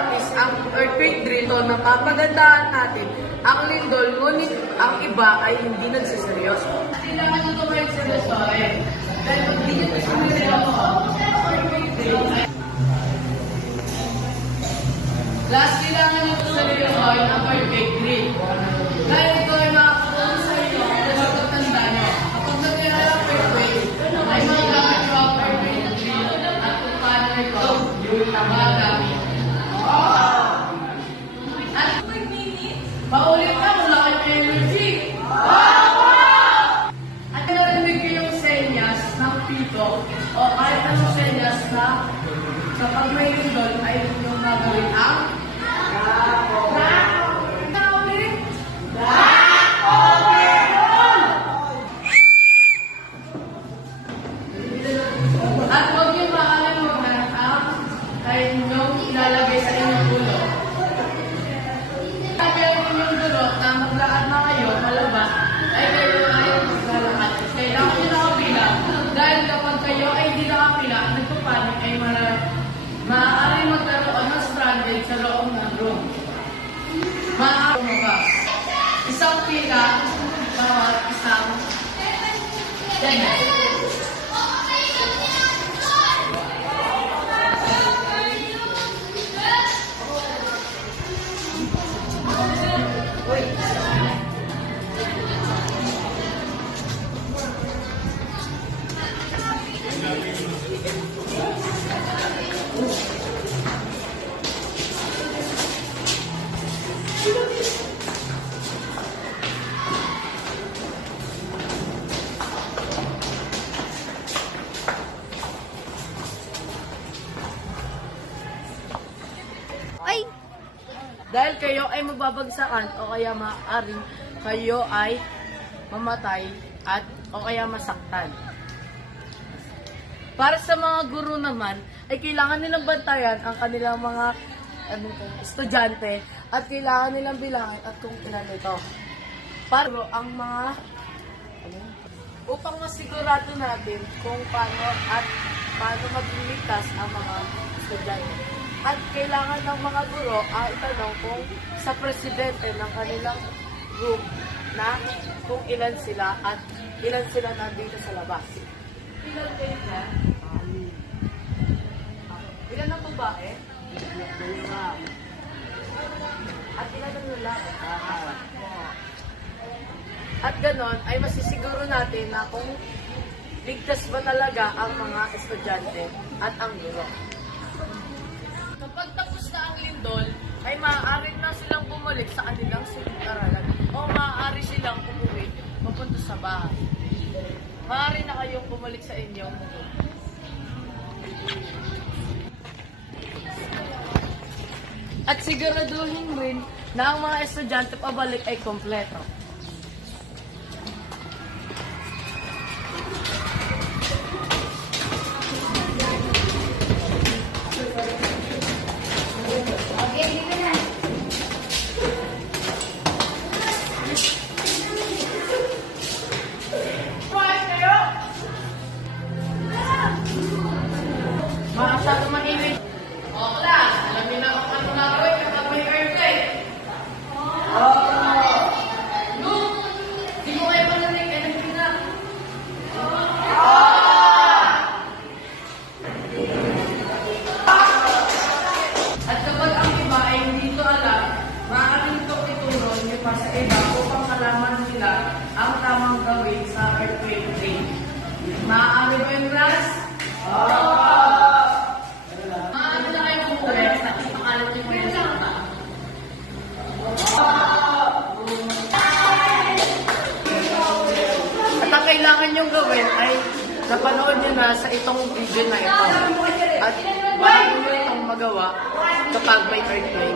practice ang earthquake drill to na papagandahan natin ang lindol, ngunit ang iba ay hindi nagsiseryoso. Kailangan nyo tumayin seryoso eh. Dahil kung hindi nyo nagsiseryoso, earthquake drill ay... Last, kailangan nyo seryoso ang earthquake drill. Dahil ito ay makakatulong sa inyo kung magtatanda nyo. Kapag nagyari ang earthquake, ay magagamit nyo ang earthquake drill at kung paano ito magagamit. At paulit na, wala kayo energy. At narinig ko yung senyas ng pito o kahit anong senyas na kapag may lindol ay yung gagawin ang at huwag yung makalimutan ang kayo nyong ilalagay sa inyong ulo. At yung inyong dulo na maglaad na kayo malabas ay kayo ay maglalakad. Kailangan nyo nakapila dahil kapag kayo ay hindi nakapila, nagpapanik ay maaari magkaroon ng stranded sa loob ng room. Maaari lumabas. Isang pila, bawat isang tenant. Ay! Dahil kayo ay magbabagsakan o kaya maaaring kayo ay mamatay at o kaya masaktan. Para sa mga guro naman, ay kailangan nilang bantayan ang kanilang mga estudyante at kailangan nilang bilangin at kung ilan ito. Para ang mga upang masigurado natin kung paano magliligtas ang mga estudyante. At kailangan ng mga guro itanong kung sa presidente ng kanilang group na kung ilan sila at ilan sila nandito sa labas. Ilan kayo na? Ilan ang babae? At ilan ang lalaki? At ganon ay masisiguro natin na kung ligtas ba talaga ang mga estudyante at ang guro. Kapag tapos na ang lindol, ay maaari na silang bumalik sa kanilang silid-aralan o maaari silang umuwi papunta sa bahay. Maaari na kayong bumalik sa inyong mundo. At siguraduhin rin na ang mga estudyante pabalik ay kompleto. Masyado mainit. O, class, alam niyo na kung ano gagawin kapag may earthquake. No! Di mo kayo malanig, energy na. At kapag ang iba ay hindi ito alam, maaaring ito ituro niyo pa sa iba upang malaman nila ang tamang gawin sa earthquake drill. Maaari ba yung class? At ang kailangan nyong gawin ay napanood nyo na sa itong video na ito. At paano nyo itong magawa kapag may earthquake.